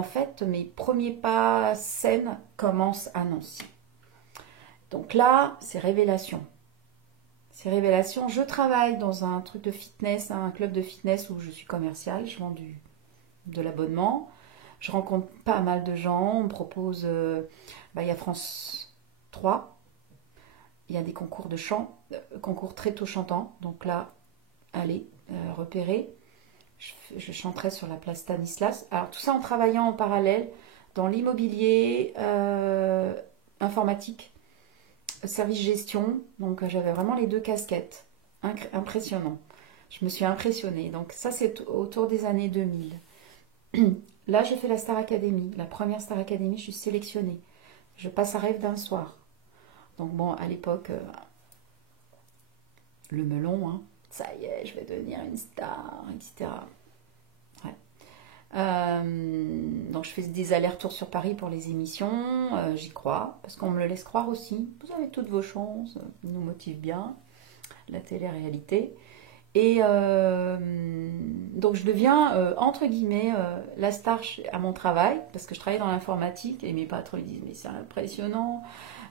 En fait, mes premiers pas scène commencent à Nancy. Donc là, c'est révélation. C'est révélation. Je travaille dans un truc de fitness, un club de fitness où je suis commerciale. Je vends de l'abonnement. Je rencontre pas mal de gens. On me propose... il y a France 3. Il y a des concours de chant, concours très tôt chantant. Donc là, allez, repérer. Je chanterai sur la place Stanislas. Alors tout ça en travaillant en parallèle dans l'immobilier, informatique, service gestion. Donc j'avais vraiment les deux casquettes. Impressionnant. Je me suis impressionnée. Donc ça c'est autour des années 2000. Là j'ai fait la Star Academy. La première Star Academy, je suis sélectionnée. Je passe à Rêve d'un soir. Donc bon, à l'époque, le melon, hein, ça y est, je vais devenir une star, etc. Ouais. Donc je fais des allers-retours sur Paris pour les émissions, j'y crois, parce qu'on me le laisse croire aussi. Vous avez toutes vos chances, ça nous motive bien, la télé-réalité. Et donc je deviens, entre guillemets, la star à mon travail, parce que je travaille dans l'informatique, et mes patrons ils disent, mais c'est impressionnant.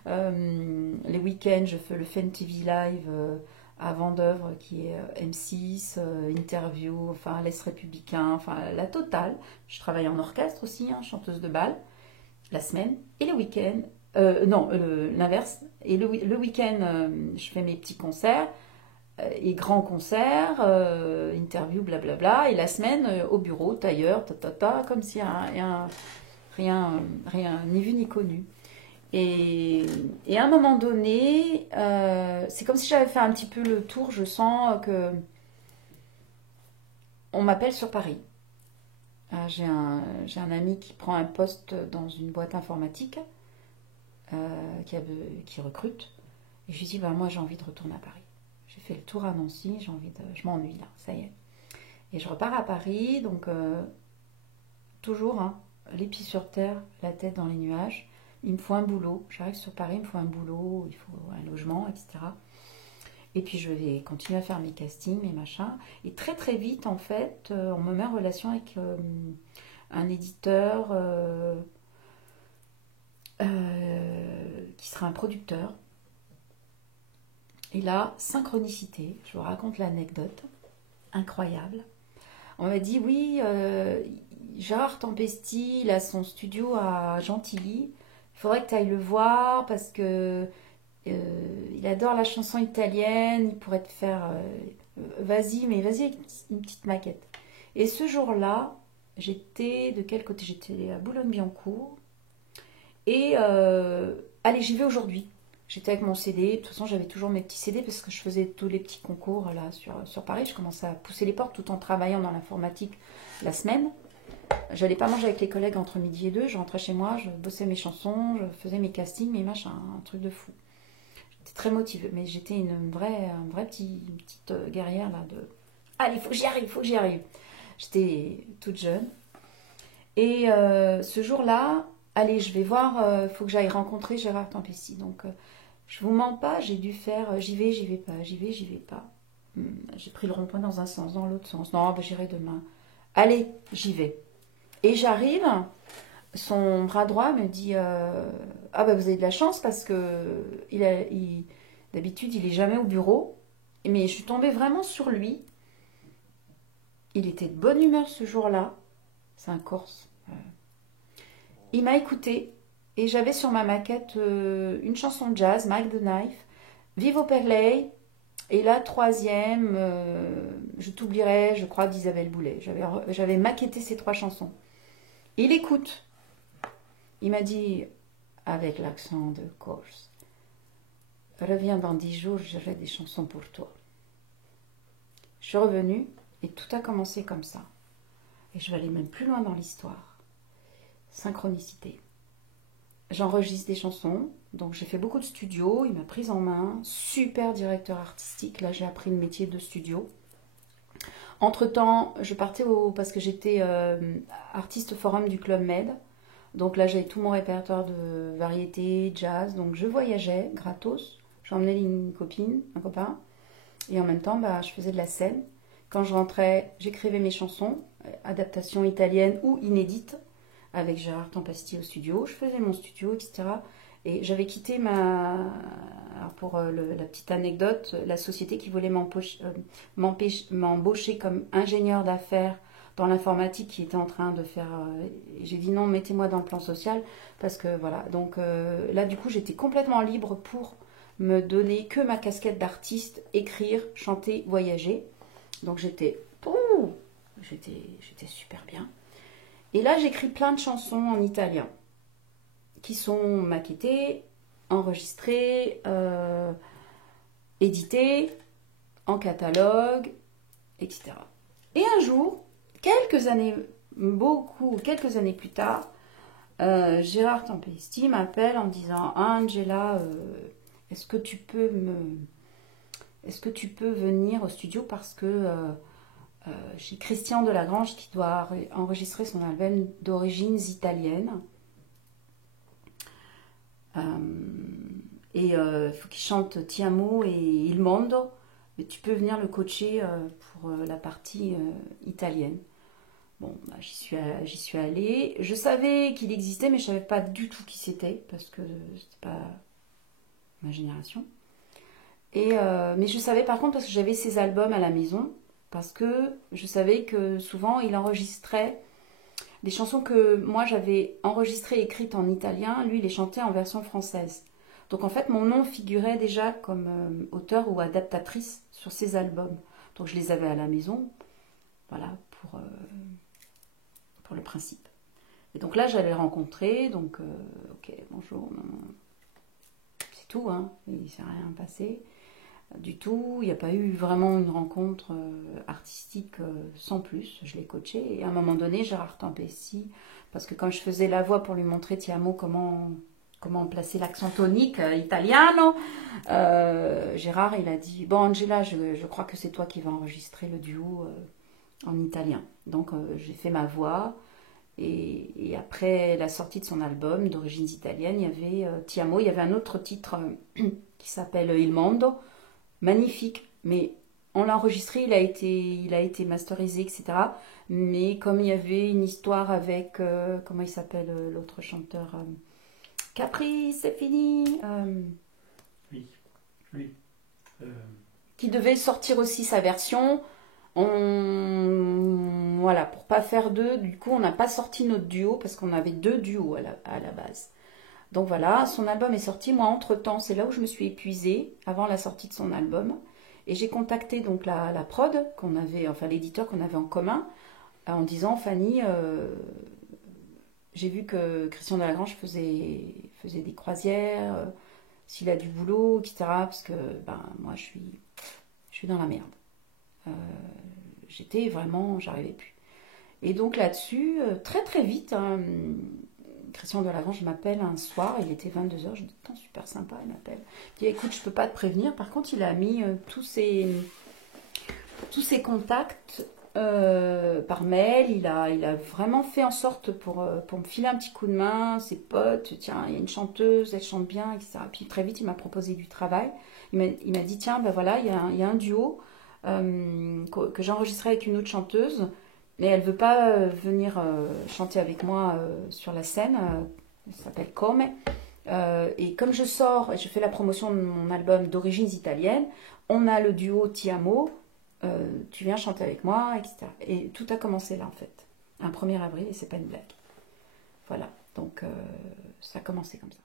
Les week-ends, je fais le Fun TV Live à Vendeuvre, qui est M6, interview, enfin l'Est républicain, enfin la totale. Je travaille en orchestre aussi, hein, chanteuse de bal, la semaine. Et le week-end, non, l'inverse. Et le week-end, je fais mes petits concerts et grands concerts, interview, blablabla. Et la semaine, au bureau, tailleur, comme si rien, ni vu ni connu. Et à un moment donné, c'est comme si j'avais fait un petit peu le tour. Je sens que on m'appelle sur Paris. J'ai un ami qui prend un poste dans une boîte informatique qui recrute. Et je lui dis, bah, moi j'ai envie de retourner à Paris. J'ai fait le tour à Nancy, je m'ennuie là, ça y est. Et je repars à Paris, donc toujours, hein, les pieds sur terre, la tête dans les nuages. Il me faut un boulot. J'arrive sur Paris, il me faut un boulot, il faut un logement, etc. Et puis je vais continuer à faire mes castings, mes machins. Et très très vite, en fait, on me met en relation avec un éditeur qui sera un producteur. Et là, synchronicité, je vous raconte l'anecdote, incroyable. On m'a dit, oui, Gérard Tempesti, il a son studio à Gentilly. Il faudrait que tu ailles le voir parce que il adore la chanson italienne. Il pourrait te faire. Vas-y, mais vas-y avec une petite maquette. Et ce jour-là, j'étais de quel côté? J'étais à Boulogne-Billancourt. Et allez, j'y vais aujourd'hui. J'étais avec mon CD. De toute façon, j'avais toujours mes petits CD parce que je faisais tous les petits concours là sur Paris. Je commençais à pousser les portes tout en travaillant dans l'informatique la semaine. J'allais pas manger avec les collègues entre midi et deux. Je rentrais chez moi, je bossais mes chansons, je faisais mes castings, mes machins, un truc de fou. J'étais très motivée, mais j'étais une vraie petite guerrière là de. Allez, il faut que j'y arrive, il faut que j'y arrive. J'étais toute jeune. Et ce jour-là, allez, je vais voir, il faut que j'aille rencontrer Gérard Tempesti. Donc, je vous mens pas, j'ai dû faire j'y vais pas, j'y vais pas. J'ai pris le rond-point dans un sens, dans l'autre sens. Non, bah, j'irai demain. Allez, j'y vais. Et j'arrive, son bras droit me dit ah bah vous avez de la chance parce que d'habitude il est jamais au bureau. Mais je suis tombée vraiment sur lui. Il était de bonne humeur ce jour-là. C'est un Corse. Il m'a écouté et j'avais sur ma maquette une chanson de jazz, Mike the Knife, Vivo per lei, et la troisième, je t'oublierai, je crois, d'Isabelle Boulet. J'avais maquetté ces trois chansons. Il écoute. Il m'a dit, avec l'accent de Corse, reviens dans 10 jours, j'aurai des chansons pour toi. Je suis revenue et tout a commencé comme ça. Et je vais aller même plus loin dans l'histoire. Synchronicité. J'enregistre des chansons, donc j'ai fait beaucoup de studios, il m'a prise en main, super directeur artistique, là j'ai appris le métier de studio. Entre-temps, je partais parce que j'étais artiste forum du Club Med, donc là j'avais tout mon répertoire de variété, jazz, donc je voyageais gratos, j'emmenais une copine, un copain, et en même temps bah, je faisais de la scène. Quand je rentrais, j'écrivais mes chansons, adaptations italiennes ou inédites, avec Gérard Tempesti au studio. Je faisais mon studio, etc. Et j'avais quitté alors pour la petite anecdote, la société qui voulait m'embaucher comme ingénieur d'affaires dans l'informatique qui était en train de faire. J'ai dit non, mettez-moi dans le plan social parce que voilà. Donc là, du coup, j'étais complètement libre pour me donner que ma casquette d'artiste, écrire, chanter, voyager. Donc j'étais super bien. Et là, j'écris plein de chansons en italien qui sont maquettées, enregistrées, éditées, en catalogue, etc. Et un jour, quelques années plus tard, Gérard Tempesti m'appelle en disant Angela, est-ce que tu peux venir au studio parce que j'ai Christian Delagrange qui doit enregistrer son album d'origines italiennes. Et il faut qu'il chante Ti amo et Il mondo. Mais tu peux venir le coacher pour la partie italienne. Bon, bah, j'y suis allée. Je savais qu'il existait, mais je ne savais pas du tout qui c'était, parce que c'était pas ma génération. Mais je savais par contre, parce que j'avais ses albums à la maison, parce que je savais que souvent il enregistrait des chansons que moi j'avais enregistrées et écrites en italien, lui il les chantait en version française. Donc en fait mon nom figurait déjà comme auteur ou adaptatrice sur ces albums. Donc je les avais à la maison, voilà, pour le principe. Et donc là j'allais le rencontrer, donc ok, bonjour, c'est tout, hein, il ne s'est rien passé du tout, il n'y a pas eu vraiment une rencontre artistique sans plus, je l'ai coaché et à un moment donné Gérard Tempesti, parce que quand je faisais la voix pour lui montrer Ti amo comment placer l'accent tonique italiano, Gérard il a dit bon Angela je crois que c'est toi qui vas enregistrer le duo en italien, donc j'ai fait ma voix et après la sortie de son album d'origines italiennes il y avait Ti amo, il y avait un autre titre qui s'appelle Il mondo, magnifique, mais on l'a enregistré, il a été masterisé, etc. Mais comme il y avait une histoire avec, comment il s'appelle l'autre chanteur Capri, c'est fini Oui, oui. Qui devait sortir aussi sa version. Voilà, pour pas faire deux, du coup on n'a pas sorti notre duo parce qu'on avait deux duos à la base. Donc voilà, son album est sorti. Moi, entre-temps, c'est là où je me suis épuisée, avant la sortie de son album. Et j'ai contacté donc la prod qu'on avait, enfin l'éditeur qu'on avait en commun, en disant Fanny, j'ai vu que Christian Delagrange faisait des croisières, s'il a du boulot, etc. Parce que ben, moi, je suis dans la merde. Euh, j'arrivais plus. Et donc là-dessus, très très vite, hein, Christian Delagrange m'appelle un soir, il était 22h, je dis, super sympa, il m'appelle. Il dit, écoute, je peux pas te prévenir, par contre, il a mis tous ses contacts par mail, il a vraiment fait en sorte pour me filer un petit coup de main, ses potes, tiens, il y a une chanteuse, elle chante bien, etc. Puis très vite, il m'a proposé du travail. Il m'a dit, tiens, ben voilà, il y a un duo que j'ai enregistré avec une autre chanteuse, mais elle veut pas venir chanter avec moi sur la scène. Elle s'appelle Come. Et comme je sors et je fais la promotion de mon album d'origines italiennes, on a le duo Ti amo. Tu viens chanter avec moi, etc. Et tout a commencé là en fait. Un 1er avril et c'est pas une blague. Voilà. Donc ça a commencé comme ça.